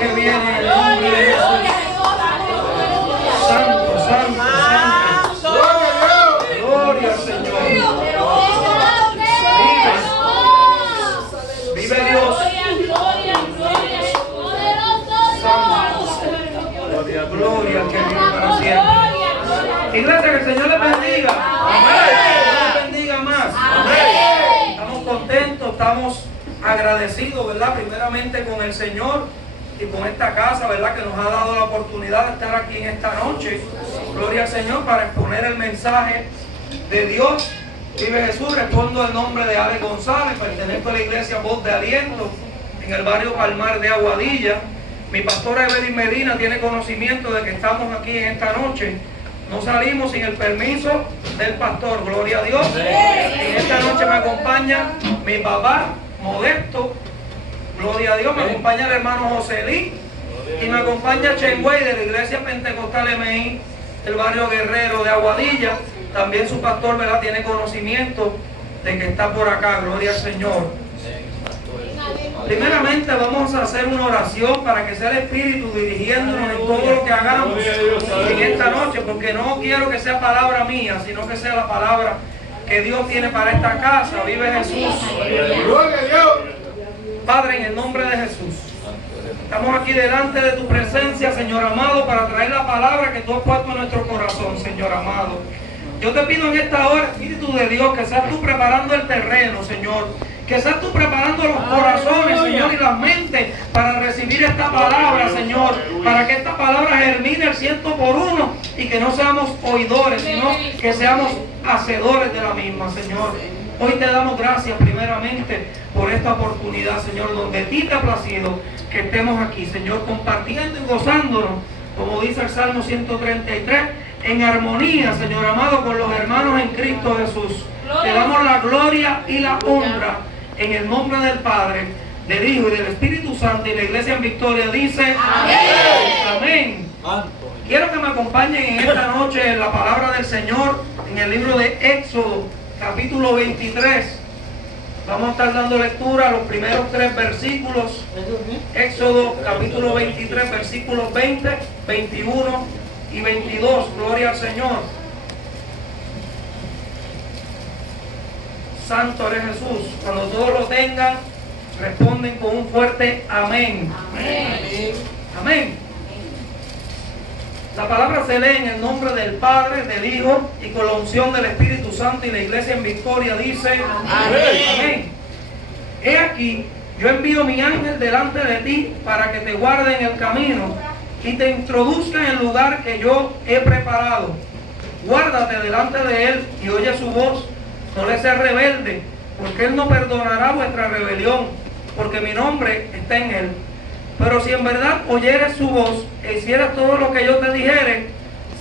que viene en el nombre de Jesús. Santo, santo, santo. Gloria al Señor. Vive Dios. Gloria al que vive para siempre. Iglesia, que el Señor les bendiga. Amén. Que Dios bendiga más. Amén. Estamos contentos, estamos agradecidos, ¿verdad? Primeramente con el Señor y con esta casa, ¿verdad? Que nos ha dado la oportunidad de estar aquí en esta noche. Gloria al Señor, para exponer el mensaje de Dios. Vive Jesús. Respondo el nombre de Alex González, pertenezco a la iglesia Voz de Aliento en el barrio Palmar de Aguadilla. Mi pastora Evelyn Medina tiene conocimiento de que estamos aquí en esta noche. No salimos sin el permiso del pastor, gloria a Dios. En esta noche me acompaña mi papá, Modesto, gloria a Dios. Me acompaña el hermano José Lee y me acompaña Chengüey de la iglesia Pentecostal MI del barrio Guerrero de Aguadilla. También su pastor, ¿verdad?, tiene conocimiento de que está por acá, gloria al Señor. Primeramente vamos a hacer una oración para que sea el Espíritu dirigiéndonos en todo lo que hagamos en esta noche, porque no quiero que sea palabra mía, sino que sea la palabra que Dios tiene para esta casa. Vive Jesús. Padre, en el nombre de Jesús, estamos aquí delante de tu presencia, Señor amado, para traer la palabra que tú has puesto en nuestro corazón, Señor amado. Yo te pido en esta hora, Espíritu de Dios, que seas tú preparando el terreno, Señor. Que seas tú preparando los corazones, Señor, y las mentes para recibir esta palabra, Señor. Para que esta palabra germine al 100% y que no seamos oidores, sino que seamos hacedores de la misma, Señor. Hoy te damos gracias primeramente por esta oportunidad, Señor, donde a ti te ha placido que estemos aquí, Señor, compartiendo y gozándonos, como dice el Salmo 133, en armonía, Señor amado, con los hermanos en Cristo Jesús. Te damos la gloria y la honra en el nombre del Padre, del Hijo y del Espíritu Santo. Y la iglesia en victoria dice amén. Amén. Quiero que me acompañen en esta noche en la palabra del Señor en el libro de Éxodo, capítulo 23. Vamos a estar dando lectura a los primeros 3 versículos. Éxodo capítulo 23, versículos 20, 21 y 22. Gloria al Señor. Santo eres Jesús. Cuando todos lo tengan, responden con un fuerte amén. Amén. Amén. La palabra se lee en el nombre del Padre, del Hijo y con la unción del Espíritu Santo, y la iglesia en victoria dice amén. Amén. He aquí, yo envío mi ángel delante de ti para que te guarde en el camino y te introduzca en el lugar que yo he preparado. Guárdate delante de él y oye su voz. No le seas rebelde, porque él no perdonará vuestra rebelión, porque mi nombre está en él. Pero si en verdad oyeres su voz e hicieras todo lo que yo te dijere,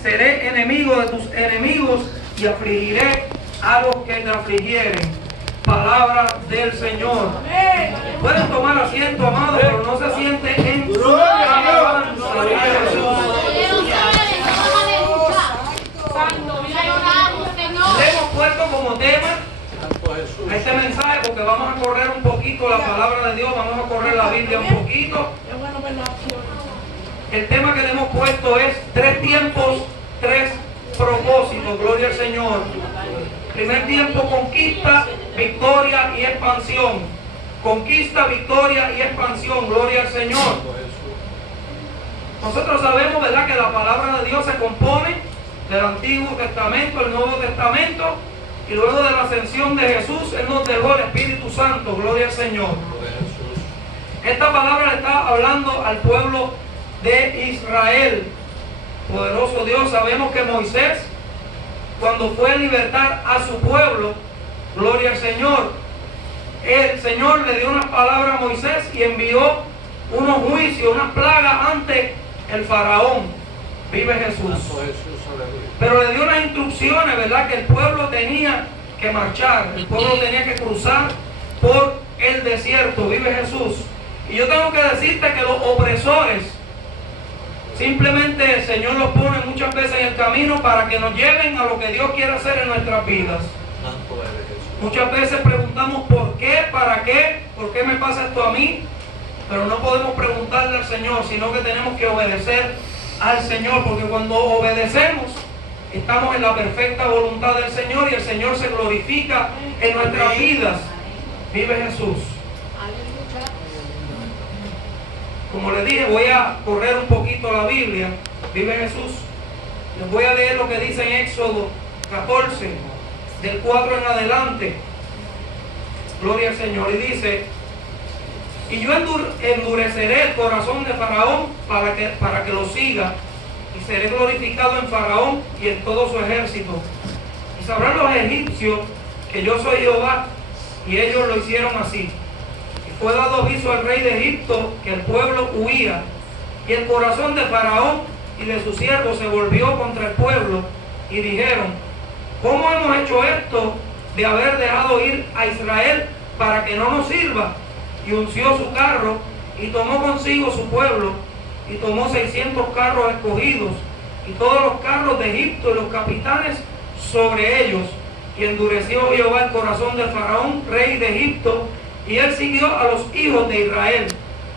seré enemigo de tus enemigos y afligiré a los que te afligieren. Palabra del Señor. Pueden tomar asiento, amado, pero no se siente en su alabanza. Le hemos puesto como tema a este mensaje, porque vamos a correr un poquito la palabra de Dios, vamos a correr la Biblia un poquito. El tema que le hemos puesto es 3 tiempos, 3 propósitos. Gloria al Señor. Primer tiempo, conquista, victoria y expansión. Conquista, victoria y expansión. Gloria al Señor. Nosotros sabemos, ¿verdad?, que la palabra de Dios se compone del Antiguo Testamento, el Nuevo Testamento, y luego de la ascensión de Jesús, Él nos dejó el Espíritu Santo. Gloria al Señor. Esta palabra le está hablando al pueblo de Israel. Poderoso Dios, sabemos que Moisés, cuando fue a libertar a su pueblo, gloria al Señor, el Señor le dio unas palabras a Moisés y envió unos juicios, unas plagas ante el faraón. Vive Jesús. Pero le dio unas instrucciones, ¿verdad?, que el pueblo tenía que marchar, el pueblo tenía que cruzar por el desierto. Vive Jesús. Y yo tengo que decirte que los opresores, simplemente el Señor los pone muchas veces en el camino para que nos lleven a lo que Dios quiere hacer en nuestras vidas. Muchas veces preguntamos ¿por qué? ¿Para qué? ¿Por qué me pasa esto a mí? Pero no podemos preguntarle al Señor, sino que tenemos que obedecer al Señor, porque cuando obedecemos, estamos en la perfecta voluntad del Señor y el Señor se glorifica en nuestras vidas. Vive Jesús. Como les dije, voy a correr un poquito la Biblia. Vive Jesús. Les voy a leer lo que dice en Éxodo 14, del 4 en adelante. Gloria al Señor. Y dice: y yo endureceré el corazón de Faraón para que lo siga, y seré glorificado en Faraón y en todo su ejército. Y sabrán los egipcios que yo soy Jehová. Y ellos lo hicieron así. Y fue dado aviso al rey de Egipto que el pueblo huía. Y el corazón de Faraón y de sus siervos se volvió contra el pueblo. Y dijeron: ¿cómo hemos hecho esto de haber dejado ir a Israel para que no nos sirva? Y unció su carro y tomó consigo su pueblo y tomó 600 carros escogidos y todos los carros de Egipto y los capitanes sobre ellos. Y endureció Jehová el corazón de Faraón, rey de Egipto, y él siguió a los hijos de Israel.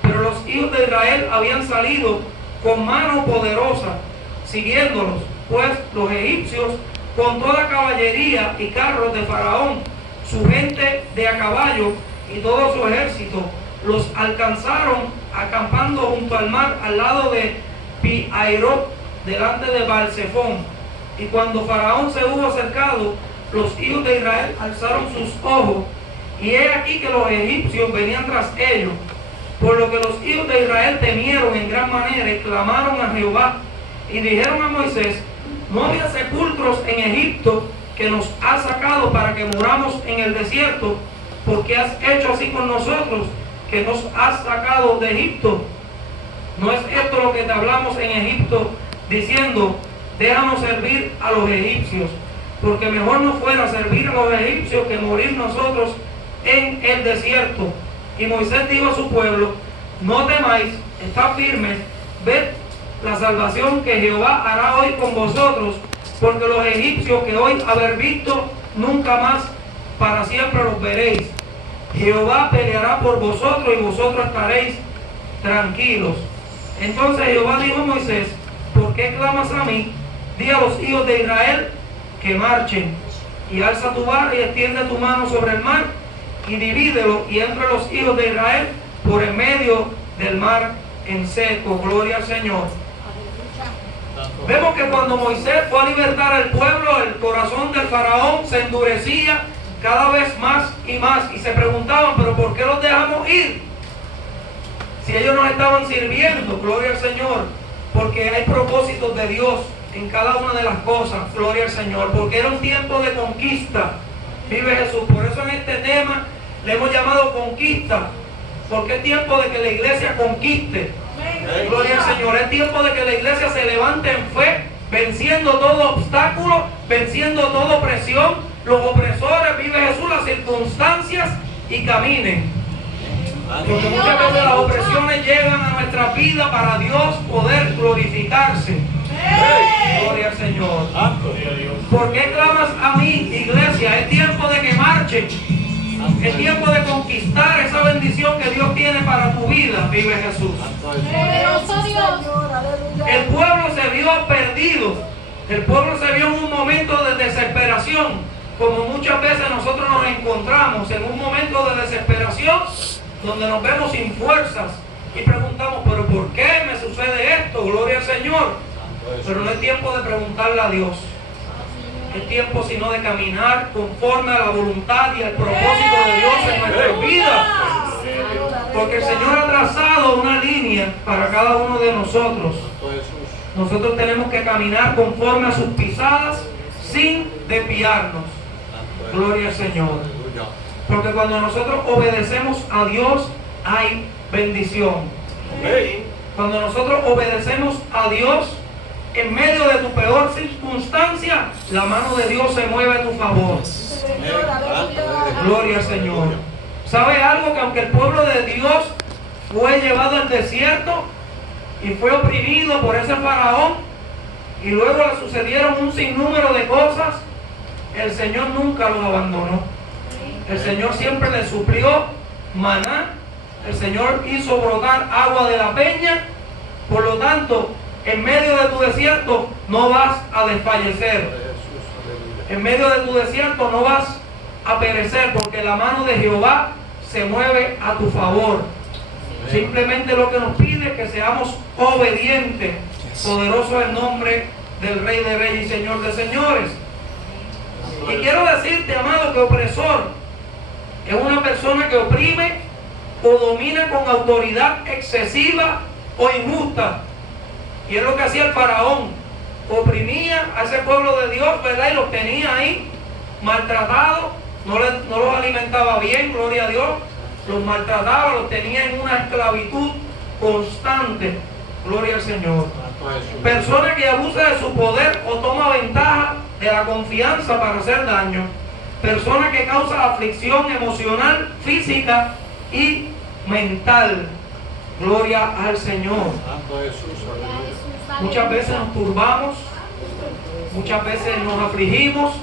Pero los hijos de Israel habían salido con mano poderosa, siguiéndolos, pues los egipcios con toda caballería y carros de Faraón, su gente de a caballo y todo su ejército, los alcanzaron acampando junto al mar, al lado de Pi-Hairot, delante de Baal-Zephón. Y cuando Faraón se hubo acercado, los hijos de Israel alzaron sus ojos, y he aquí que los egipcios venían tras ellos, por lo que los hijos de Israel temieron en gran manera y clamaron a Jehová, y dijeron a Moisés: ¿no había sepulcros en Egipto que nos has sacado para que muramos en el desierto? ¿Por qué has hecho así con nosotros, que nos has sacado de Egipto? ¿No es esto lo que te hablamos en Egipto, diciendo: déjanos servir a los egipcios? Porque mejor nos fuera servir a los egipcios que morir nosotros en el desierto. Y Moisés dijo a su pueblo: no temáis, estad firmes, ved la salvación que Jehová hará hoy con vosotros, porque los egipcios que hoy habéis visto, nunca más para siempre los veréis. Jehová peleará por vosotros y vosotros estaréis tranquilos. Entonces Jehová dijo a Moisés: ¿por qué clamas a mí? Di a los hijos de Israel que marchen, y alza tu vara y extiende tu mano sobre el mar, y divídelo, y entre los hijos de Israel por en medio del mar en seco. Gloria al Señor. Vemos que cuando Moisés fue a libertar al pueblo, el corazón del faraón se endurecía cada vez más y más, y se preguntaban: ¿pero por qué los dejamos ir? Si ellos nos estaban sirviendo. Gloria al Señor. Porque hay propósitos de Dios en cada una de las cosas. Gloria al Señor. Porque era un tiempo de conquista. Vive Jesús. Por eso en este tema le hemos llamado conquista, porque es tiempo de que la iglesia conquiste. Gloria al Señor. Es tiempo de que la iglesia se levante en fe, venciendo todo obstáculo, venciendo toda opresión, los opresores, vive Jesús, las circunstancias, y caminen. Porque muchas veces las opresiones llegan a nuestra vida para Dios poder glorificarse. Gloria al Señor. ¿Por qué clamas a mí, iglesia? Es tiempo de que marchen. Es tiempo de conquistar esa bendición que Dios tiene para tu vida. Vive Jesús. El pueblo se vio perdido. El pueblo se vio en un momento de desesperación, como muchas veces nosotros nos encontramos en un momento de desesperación, donde nos vemos sin fuerzas y preguntamos: ¿pero por qué me sucede esto? Gloria al Señor. Pero no es tiempo de preguntarle a Dios. Es tiempo sino de caminar conforme a la voluntad y al propósito de Dios en nuestras vidas. Porque el Señor ha trazado una línea para cada uno de nosotros. Nosotros tenemos que caminar conforme a sus pisadas, sin desviarnos. Gloria al Señor. Porque cuando nosotros obedecemos a Dios, hay bendición. Cuando nosotros obedecemos a Dios, en medio de tu peor circunstancia, la mano de Dios se mueve a tu favor. Gloria al Señor. ¿Sabe algo? Que aunque el pueblo de Dios fue llevado al desierto y fue oprimido por ese faraón, y luego le sucedieron un sinnúmero de cosas, el Señor nunca los abandonó. El Señor siempre les suplió maná El Señor hizo brotar agua de la peña. Por lo tanto, en medio de tu desierto no vas a desfallecer. En medio de tu desierto no vas a perecer, porque la mano de Jehová se mueve a tu favor. Simplemente lo que nos pide es que seamos obedientes. Poderoso es el nombre del Rey de Reyes y Señor de Señores. Y quiero decirte, amado, que opresor es una persona que oprime o domina con autoridad excesiva o injusta. Y es lo que hacía el faraón. Oprimía a ese pueblo de Dios, ¿verdad? Y los tenía ahí maltratados. No los alimentaba bien, gloria a Dios. Los maltrataba, los tenía en una esclavitud constante. Gloria al Señor. Persona que abusa de su poder o toma ventaja de la confianza para hacer daño. Persona que causa aflicción emocional, física y mental. Gloria al Señor. Muchas veces nos turbamos, muchas veces nos afligimos,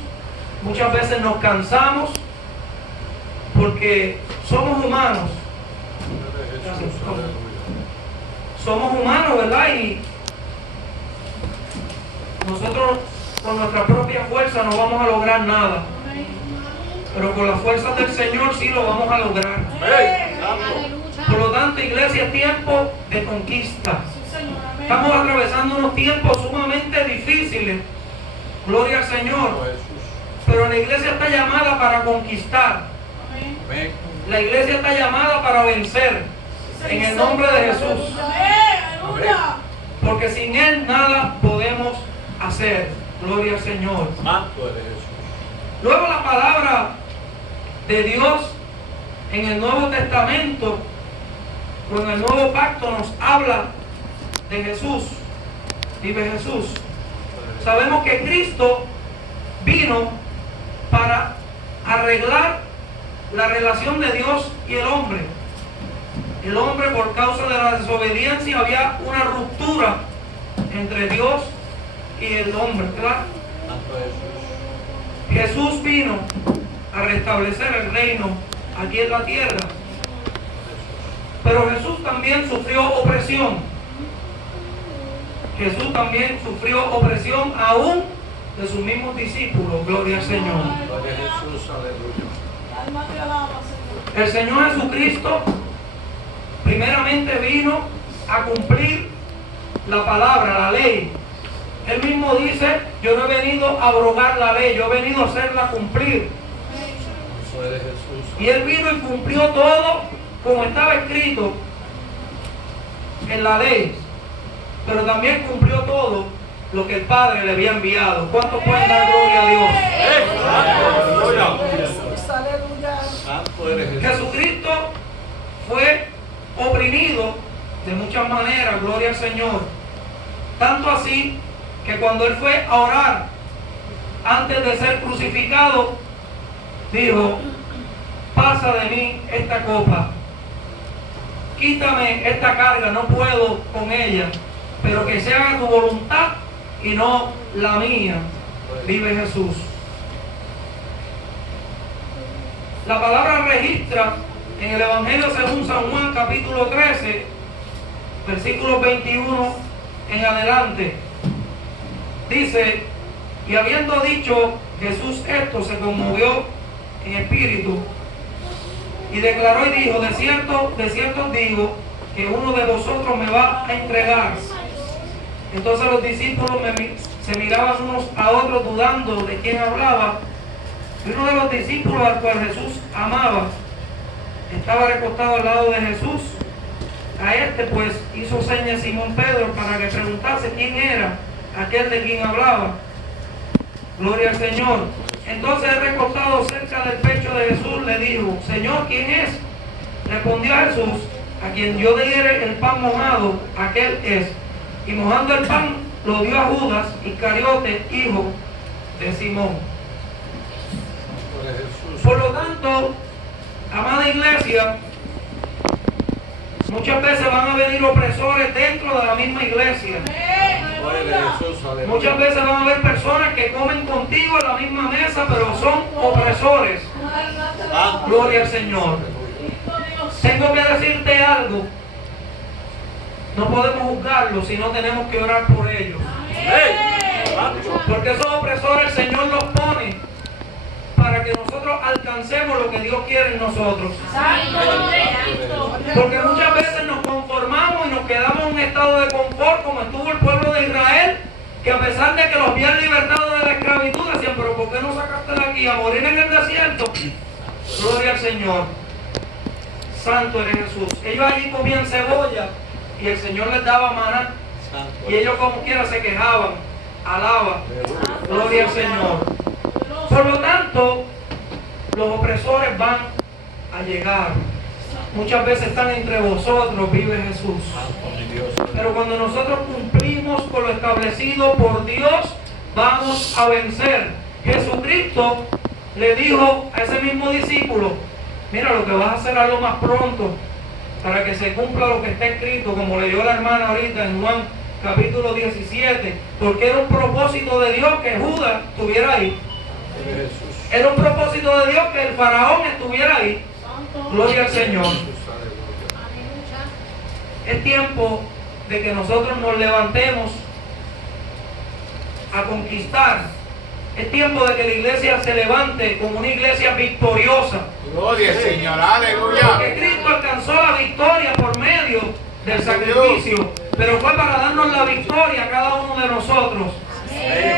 muchas veces nos cansamos, porque somos humanos. Somos humanos, ¿verdad? Y nosotros con nuestra propia fuerza no vamos a lograr nada. Pero con las fuerzas del Señor sí lo vamos a lograr. Por lo tanto, iglesia, es tiempo de conquista. Estamos atravesando unos tiempos sumamente difíciles. Gloria al Señor. Pero la iglesia está llamada para conquistar. La iglesia está llamada para vencer. En el nombre de Jesús. Porque sin Él nada podemos hacer. Gloria al Señor. Luego la palabra de Dios en el Nuevo Testamento, o en el Nuevo Pacto, nos habla de Jesús. Vive Jesús. Sabemos que Cristo vino para arreglar la relación de Dios y el hombre. El hombre, por causa de la desobediencia, había una ruptura entre Dios y el hombre, ¿verdad? Jesús vino a restablecer el reino aquí en la tierra. Pero Jesús también sufrió opresión. Jesús también sufrió opresión aún de sus mismos discípulos. Gloria al Señor. Gloria a Jesús, aleluya. El Señor Jesucristo primeramente vino a cumplir la palabra, la ley. Él mismo dice: yo no he venido a abrogar la ley, yo he venido a hacerla cumplir. Y Él vino y cumplió todo como estaba escrito en la ley. Pero también cumplió todo lo que el Padre le había enviado. ¿Cuántos pueden dar gloria a Dios? Jesucristo fue oprimido de muchas maneras, gloria al Señor. Tanto así que cuando Él fue a orar antes de ser crucificado, dijo: pasa de mí esta copa, quítame esta carga, no puedo con ella, pero que se haga tu voluntad y no la mía. Vive Jesús. La palabra registra en el Evangelio según San Juan, capítulo 13, versículos 21 en adelante. Dice: y habiendo dicho Jesús esto, se conmovió en espíritu y declaró y dijo: de cierto os digo que uno de vosotros me va a entregar. Entonces los discípulos se miraban unos a otros dudando de quién hablaba. Y uno de los discípulos, al cual Jesús amaba, estaba recostado al lado de Jesús. A este pues hizo señas Simón Pedro para que preguntase quién era aquel de quien hablaba. Gloria al Señor. Entonces él, recostado cerca del pecho de Jesús, le dijo: Señor, ¿quién es? Respondió a Jesús: a quien yo diere el pan mojado, aquel es. Y mojando el pan lo dio a Judas Iscariote, hijo de Simón. Por lo tanto, amada iglesia, muchas veces van a venir opresores dentro de la misma iglesia. Muchas veces van a haber personas que comen contigo en la misma mesa, pero son opresores. Gloria al Señor. Tengo que decirte algo. No podemos juzgarlos, sino tenemos que orar por ellos. Porque esos opresores el Señor los pone para que nosotros alcancemos lo que Dios quiere en nosotros. Porque muchas veces nos conformamos y nos quedamos en un estado de confort, como estuvo el pueblo de Israel, que a pesar de que los habían libertado de la esclavitud, decían, pero ¿por qué no sacaste de aquí a morir en el desierto? Gloria al Señor. Santo eres Jesús. Ellos allí comían cebolla y el Señor les daba maná. Y ellos como quiera se quejaban. Alaba. Gloria al Señor. Por lo tanto, los opresores van a llegar. Muchas veces están entre vosotros, vive Jesús. Pero cuando nosotros cumplimos con lo establecido por Dios, vamos a vencer. Jesucristo le dijo a ese mismo discípulo, mira, lo que vas a hacer a lo más pronto, para que se cumpla lo que está escrito, como leyó la hermana ahorita en Juan capítulo 17, porque era un propósito de Dios que Judas estuviera ahí. Era un propósito de Dios que el faraón estuviera ahí. Gloria al Señor. Es tiempo de que nosotros nos levantemos a conquistar. Es tiempo de que la iglesia se levante como una iglesia victoriosa. Gloria al Señor, aleluya. Porque Cristo alcanzó la victoria por medio del sacrificio, pero fue para darnos la victoria a cada uno de nosotros.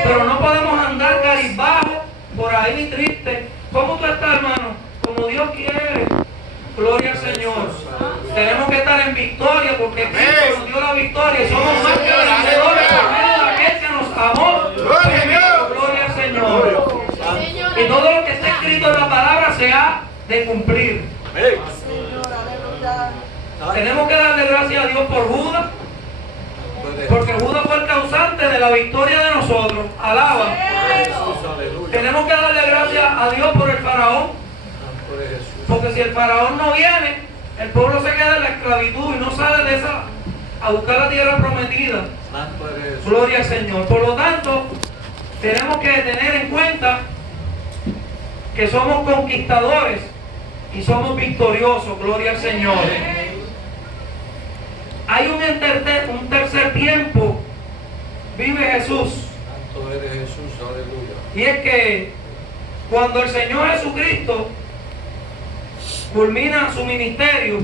Pero no podemos andar cabizbajo por ahí triste. ¿Cómo tú estás, hermano? Como Dios quiere. Gloria al Señor. Tenemos que estar en victoria porque Cristo nos dio la victoria y somos más que vencedores por medio de aquel que nos amó. Gloria al Señor. Y todo lo que está escrito en la palabra se ha de cumplir. Tenemos que darle gracias a Dios por Judas, porque Judas fue el causante de la victoria de nosotros. Alaba. Tenemos que darle gracias a Dios por el faraón, porque si el faraón no viene, el pueblo se queda en la esclavitud y no sale de esa a buscar la tierra prometida. Gloria al Señor. Por lo tanto, tenemos que tener en cuenta que somos conquistadores y somos victoriosos. Gloria al Señor. Hay un tercer tiempo. Vive Jesús. Santo eres Jesús, aleluya. Y es que cuando el Señor Jesucristo culmina su ministerio,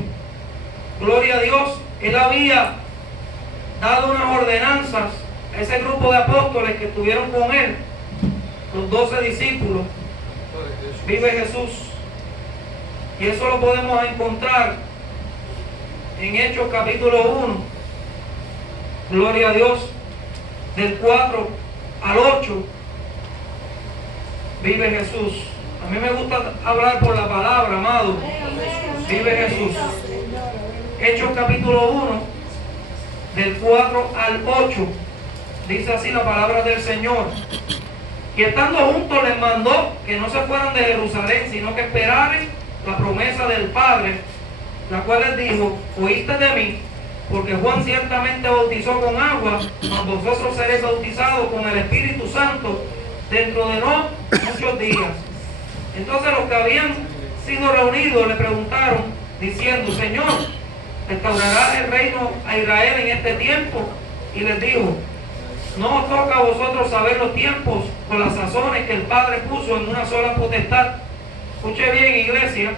gloria a Dios, Él había dado unas ordenanzas a ese grupo de apóstoles que estuvieron con Él, los 12 discípulos. Vive Jesús. Y eso lo podemos encontrar en Hechos capítulo 1. Gloria a Dios. Del 4 al 8. Vive Jesús. A mí me gusta hablar por la palabra, amado. Vive Jesús. Hechos capítulo 1. Del 4 al 8. Dice así la palabra del Señor. Y estando juntos les mandó que no se fueran de Jerusalén, sino que esperaran la promesa del Padre, la cual les dijo, oíste de mí, porque Juan ciertamente bautizó con agua, mas vosotros seréis bautizados con el Espíritu Santo dentro de no muchos días. Entonces los que habían sido reunidos le preguntaron, diciendo, Señor, ¿restaurarás el reino a Israel en este tiempo? Y les dijo, no os toca a vosotros saber los tiempos o las sazones que el Padre puso en una sola potestad. Escuche bien, iglesia.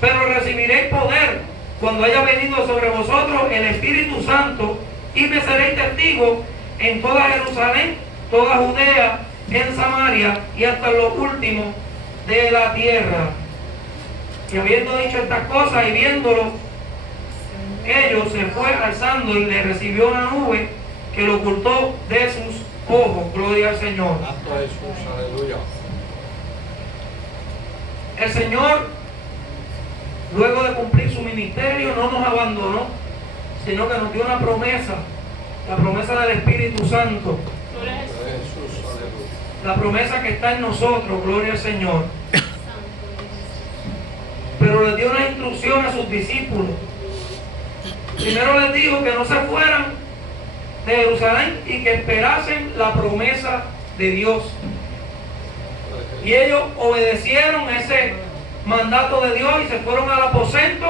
Pero recibiréis poder cuando haya venido sobre vosotros el Espíritu Santo y me seréis testigos en toda Jerusalén, toda Judea, en Samaria y hasta lo último de la tierra. Y habiendo dicho estas cosas y viéndolo, ellos se fue alzando y le recibió una nube que lo ocultó de sus ojos. Gloria al Señor. Santo Jesús, aleluya. El Señor, luego de cumplir su ministerio, no nos abandonó, sino que nos dio una promesa, la promesa del Espíritu Santo, Jesús, aleluya. la promesa que está en nosotros, gloria al Señor. Pero les dio una instrucción a sus discípulos. Primero les dijo que no se fueran de Jerusalén y que esperasen la promesa de Dios. Y ellos obedecieron ese mandato de Dios y se fueron al aposento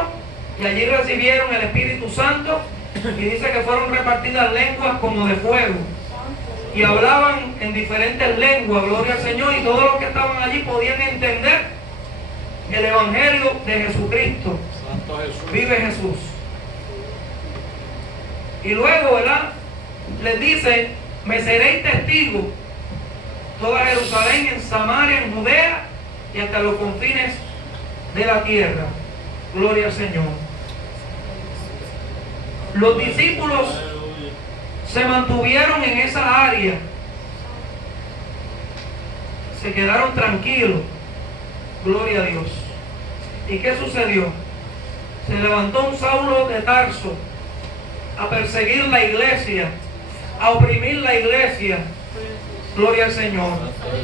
y allí recibieron el Espíritu Santo, y dice que fueron repartidas lenguas como de fuego, y hablaban en diferentes lenguas, gloria al Señor, y todos los que estaban allí podían entender el Evangelio de Jesucristo. Santo Jesús. Vive Jesús. Y luego, ¿verdad?, les dice: me seréis testigos toda Jerusalén, en Samaria, en Judea y hasta los confines de la tierra. Gloria al Señor. Los discípulos se mantuvieron en esa área, se quedaron tranquilos. Gloria a Dios. ¿Y qué sucedió? Se levantó un Saulo de Tarso a perseguir la iglesia, a oprimir la iglesia. Gloria al Señor.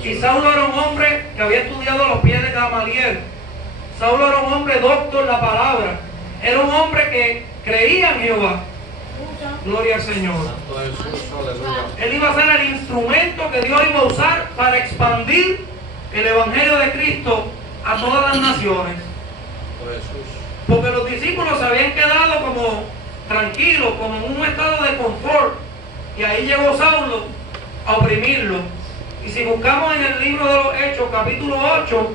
Y Saulo era un hombre que había estudiado a los pies de Gamaliel. Saulo era un hombre docto en la palabra. Era un hombre que creía en Jehová. Gloria al Señor. Santo Jesús, aleluya. Él iba a ser el instrumento que Dios iba a usar para expandir el Evangelio de Cristo a todas las naciones. Santo Jesús. Porque los discípulos se habían quedado como tranquilos, como en un estado de confort. Y ahí llegó Saulo a oprimirlo. Y si buscamos en el libro de los Hechos, capítulo 8,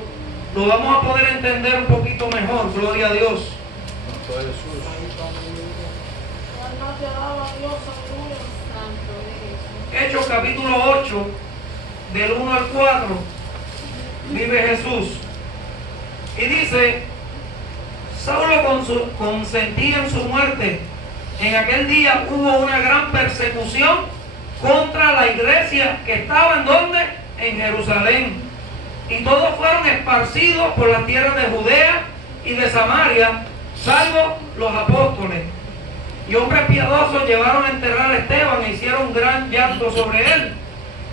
lo vamos a poder entender un poquito mejor. Gloria a Dios. Santo Jesús. Hechos capítulo 8, del 1 al 4, vive Jesús. Y dice: Saulo consentía en su muerte. En aquel día hubo una gran persecución contra la iglesia que estaba, ¿en dónde? En Jerusalén. Y todos fueron esparcidos por las tierras de Judea y de Samaria, salvo los apóstoles. Y hombres piadosos llevaron a enterrar a Esteban e hicieron gran llanto sobre él.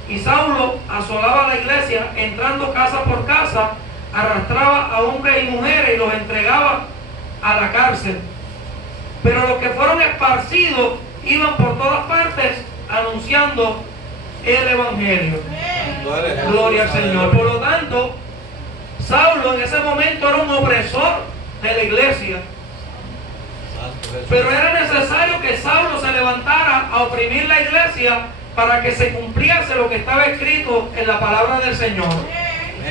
Y Saulo asolaba la iglesia, entrando casa por casa, arrastraba a hombres y mujeres y los entregaba a la cárcel. Pero los que fueron esparcidos iban por todas partes anunciando el Evangelio. Gloria al Señor. Por lo tanto, Saulo en ese momento era un opresor de la iglesia. Pero era necesario que Saulo se levantara a oprimir la iglesia para que se cumpliese lo que estaba escrito en la palabra del Señor.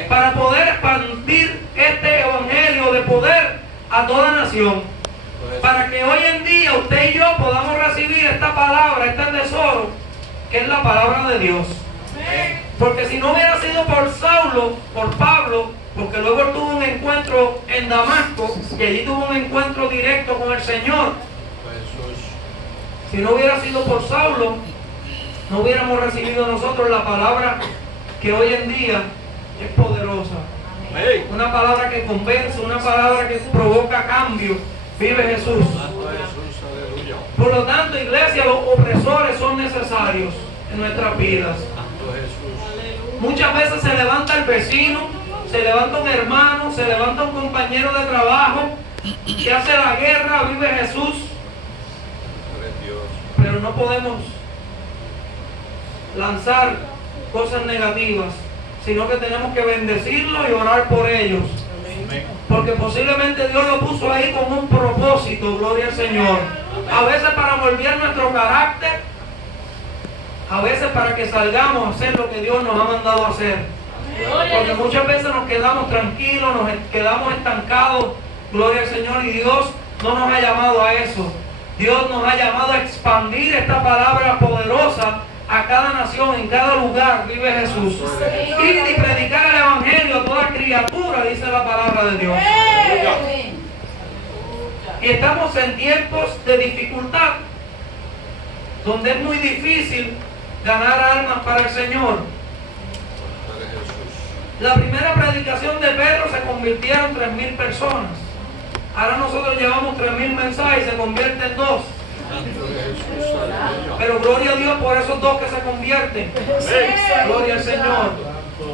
Para poder expandir este evangelio de poder a toda nación. Para que hoy en día usted y yo podamos recibir esta palabra, este tesoro, que es la palabra de Dios. Porque si no hubiera sido por Saulo, por Pablo, porque luego él tuvo un encuentro en Damasco y allí tuvo un encuentro directo con el Señor. Si no hubiera sido por Saulo, no hubiéramos recibido nosotros la palabra que hoy en día es poderosa. Una palabra que convence, una palabra que provoca cambio. Vive Jesús. Por lo tanto, iglesia, los opresores son necesarios en nuestras vidas. Muchas veces se levanta el vecino, se levanta un hermano, se levanta un compañero de trabajo que hace la guerra. Vive Jesús. Pero no podemos lanzar cosas negativas, sino que tenemos que bendecirlos y orar por ellos. Porque posiblemente Dios lo puso ahí con un propósito, gloria al Señor. A veces para moldear nuestro carácter, a veces para que salgamos a hacer lo que Dios nos ha mandado a hacer. Porque muchas veces nos quedamos tranquilos, nos quedamos estancados, gloria al Señor, y Dios no nos ha llamado a eso. Dios nos ha llamado a expandir esta palabra poderosa a cada nación, en cada lugar. Vive Jesús. Ir y predicar el evangelio a toda criatura, dice la palabra de Dios. Y estamos en tiempos de dificultad, donde es muy difícil ganar almas para el Señor. La primera predicación de Pedro se convirtieron 3,000 personas. Ahora nosotros llevamos 3,000 mensajes y se convierten en 2. Pero gloria a Dios por esos 2 que se convierten. Gloria al Señor.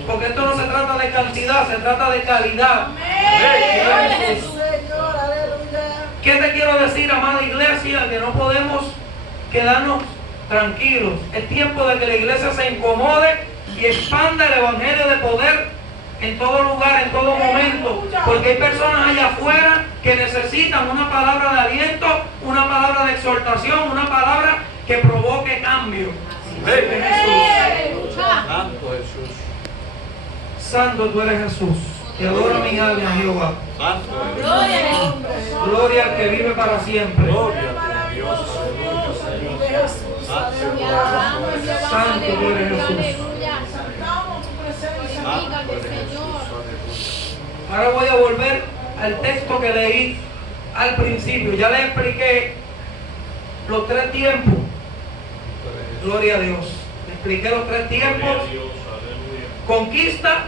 Porque esto no se trata de cantidad, se trata de calidad. ¿Qué te quiero decir, amada iglesia? Que no podemos quedarnos tranquilos. Es tiempo de que la iglesia se incomode y expanda el evangelio de poder en todo lugar, en todo momento, porque hay personas allá afuera que necesitan una palabra de aliento, una palabra de exhortación, una palabra que provoque cambio. Jesús. Santo Jesús. Santo tú eres Jesús. Te adoro mi alma, Jehová. Santo Jesús. Gloria al que vive para siempre. Gloria a Dios. Aleluya, Señor. Santo tú eres Jesús. Santo eres Jesús. Ahora voy a volver al texto que leí al principio. Ya les expliqué los 3 tiempos. Gloria a Dios. Les expliqué los 3 tiempos. Conquista,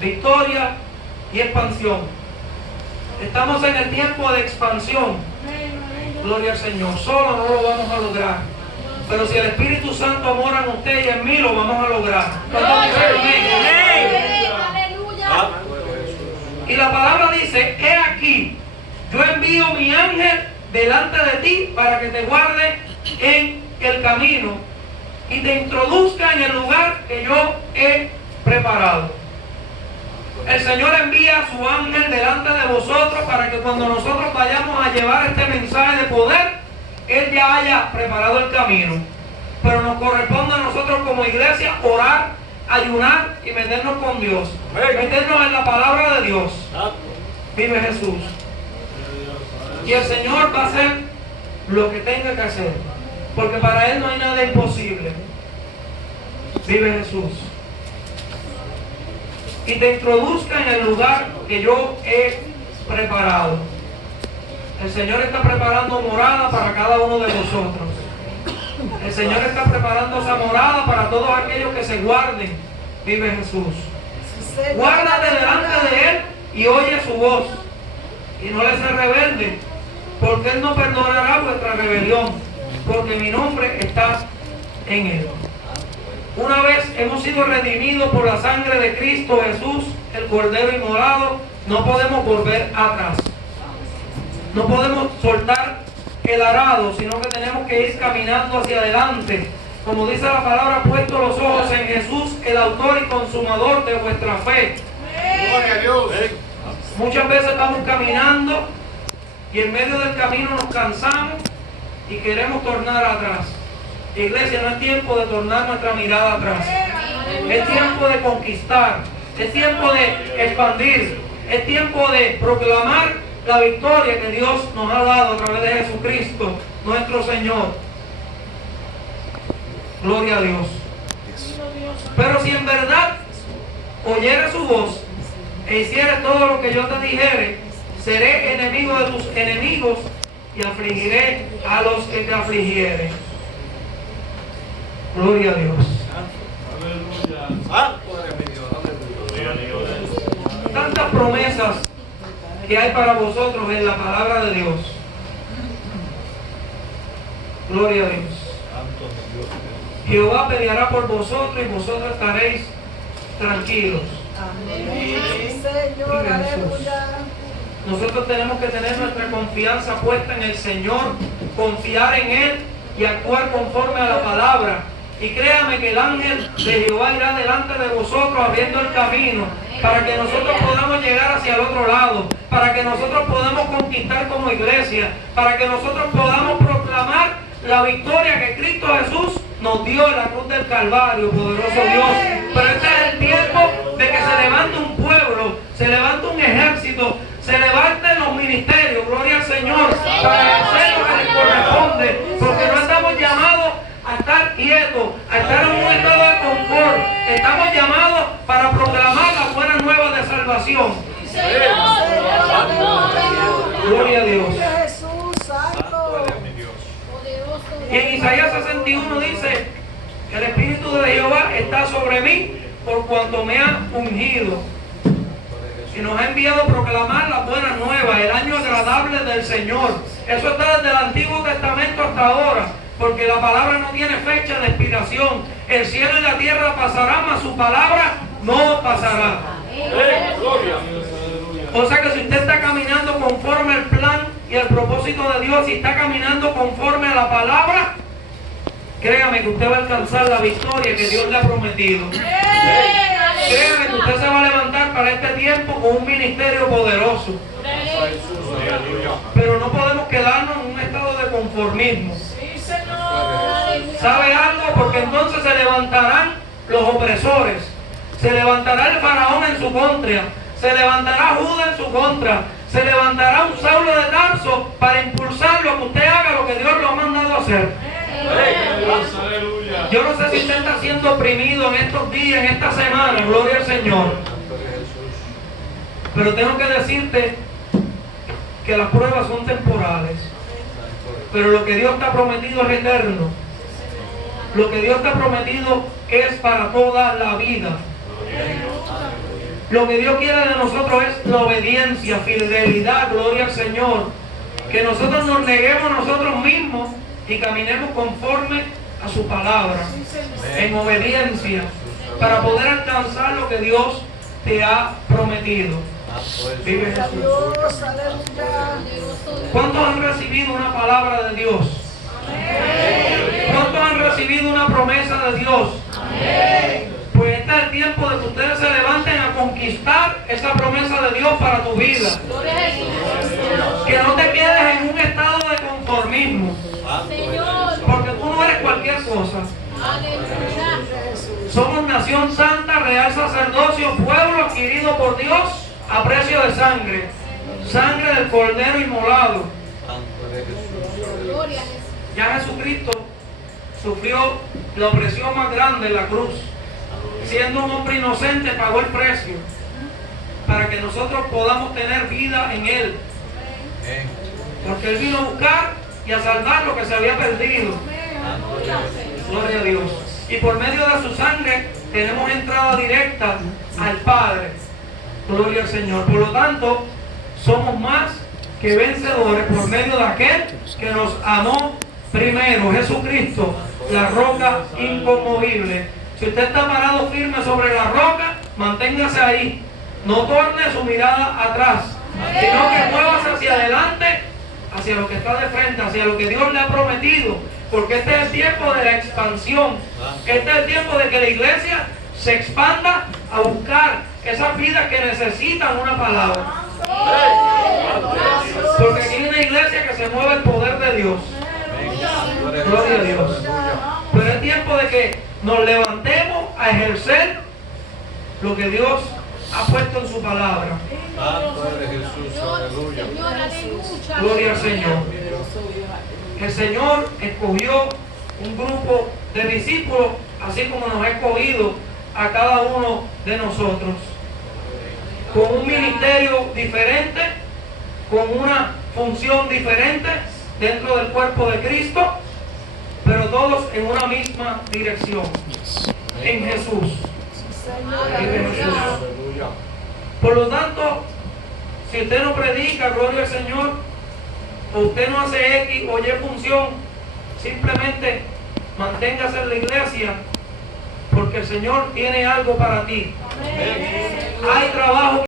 victoria y expansión. Estamos en el tiempo de expansión. Gloria al Señor. Solo no lo vamos a lograr. Pero si el Espíritu Santo mora en usted y en mí, lo vamos a lograr. Y la palabra dice: he aquí, yo envío mi ángel delante de ti para que te guarde en el camino y te introduzca en el lugar que yo he preparado. El Señor envía a su ángel delante de vosotros para que cuando nosotros vayamos a llevar este mensaje de poder, Él ya haya preparado el camino. Pero nos corresponde a nosotros como iglesia orar, ayunar y meternos con Dios. Meternos en la palabra de Dios. Vive Jesús. Y el Señor va a hacer lo que tenga que hacer, porque para Él no hay nada imposible. Vive Jesús. Y te introduzca en el lugar que yo he preparado. El Señor está preparando morada para cada uno de vosotros. El Señor está preparando esa morada para todos aquellos que se guarden. Vive Jesús. Guárdate delante de Él y oye su voz. Y no le seas rebelde, porque Él no perdonará vuestra rebelión, porque mi nombre está en Él. Una vez hemos sido redimidos por la sangre de Cristo Jesús, el Cordero inmolado, no podemos volver atrás. No podemos soltar el arado, sino que tenemos que ir caminando hacia adelante. Como dice la palabra, puesto los ojos en Jesús, el autor y consumador de vuestra fe. Gloria a Dios. Muchas veces estamos caminando y en medio del camino nos cansamos y queremos tornar atrás. Iglesia, no es tiempo de tornar nuestra mirada atrás. Es tiempo de conquistar. Es tiempo de expandir. Es tiempo de proclamar la victoria que Dios nos ha dado a través de Jesucristo, nuestro Señor. Gloria a Dios. Pero si en verdad oyere su voz e hiciere todo lo que yo te dijere, seré enemigo de tus enemigos y afligiré a los que te afligieren. Gloria a Dios. Tantas promesas que hay para vosotros en la palabra de Dios. Gloria a Dios. Jehová peleará por vosotros y vosotros estaréis tranquilos. Amén. Señor, aleluya. Nosotros tenemos que tener nuestra confianza puesta en el Señor, confiar en Él y actuar conforme a la palabra. Y créame que el ángel de Jehová irá delante de vosotros abriendo el camino para que nosotros podamos llegar hacia el otro lado, para que nosotros podamos conquistar como iglesia, para que nosotros podamos proclamar la victoria que Cristo Jesús nos dio en la cruz del Calvario, poderoso Dios. Pero este es el tiempo de que se levante un pueblo, se levante un ejército, se levanten los ministerios, gloria al Señor, para hacer lo que les corresponde, porque no estamos llamados a estar quietos, a estar en un estado de confort. Estamos llamados para proclamar las buenas nuevas de salvación. Gloria a Dios. Jesús, santo. Y en Isaías 61 dice: el Espíritu de Jehová está sobre mí por cuanto me ha ungido y nos ha enviado a proclamar las buenas nuevas, el año agradable del Señor. Eso está desde el Antiguo Testamento hasta ahora, porque la palabra no tiene fecha de expiración. El cielo y la tierra pasarán, mas su palabra no pasará. O sea que si usted está caminando conforme al plan y al propósito de Dios, y está caminando conforme a la palabra, créame que usted va a alcanzar la victoria que Dios le ha prometido. créame que usted se va a levantar para este tiempo con un ministerio poderoso. Pero no podemos quedarnos en un estado de conformismo. Sí, Señor. ¿Sabe algo? Porque entonces se levantarán los opresores. Se levantará el faraón en su contra. Se levantará Judá en su contra. Se levantará un Saulo de Tarso para impulsarlo a que usted haga lo que Dios lo ha mandado a hacer. Yo no sé si usted está siendo oprimido en estos días, en esta semana, gloria al Señor. Pero tengo que decirte que las pruebas son temporales. Pero lo que Dios está prometido es eterno. Lo que Dios está prometido es para toda la vida. Lo que Dios quiere de nosotros es la obediencia, fidelidad, gloria al Señor. Que nosotros nos neguemos a nosotros mismos y caminemos conforme a su palabra, en obediencia, para poder alcanzar lo que Dios te ha prometido. Vive Jesús. Dios, aleluya. ¿Cuántos han recibido una palabra de Dios? ¿Cuántos han recibido una promesa de Dios? Pues este es el tiempo de que ustedes se levanten a conquistar esa promesa de Dios para tu vida. Que no te quedes en un estado de conformismo. Porque tú no eres cualquier cosa. Somos nación santa, real sacerdocio, pueblo adquirido por Dios a precio de sangre. Sangre del Cordero inmolado. Ya Jesucristo sufrió la opresión más grande en la cruz. Siendo un hombre inocente, pagó el precio para que nosotros podamos tener vida en Él. Porque Él vino a buscar y a salvar lo que se había perdido. Gloria a Dios. Y por medio de su sangre tenemos entrada directa al Padre. Gloria al Señor. Por lo tanto, somos más que vencedores por medio de aquel que nos amó primero, Jesucristo, la roca inconmovible. Si usted está parado firme sobre la roca, manténgase ahí. No torne su mirada atrás, sino que muevas hacia adelante, hacia lo que está de frente, hacia lo que Dios le ha prometido. Porque este es el tiempo de la expansión. Este es el tiempo de que la iglesia se expanda a buscar esas vidas que necesitan una palabra. Porque aquí hay una iglesia que se mueve el poder de Dios. Gloria a Dios. Pero es tiempo de que nos levantemos a ejercer lo que Dios ha puesto en su palabra. Gloria al Señor. El Señor escogió un grupo de discípulos, así como nos ha escogido a cada uno de nosotros, con un ministerio diferente, con una función diferente dentro del cuerpo de Cristo, pero todos en una misma dirección, en Jesús. En Jesús. Por lo tanto, si usted no predica, gloria al Señor, o usted no hace X o Y función, simplemente manténgase en la iglesia, porque el Señor tiene algo para ti. Hay trabajo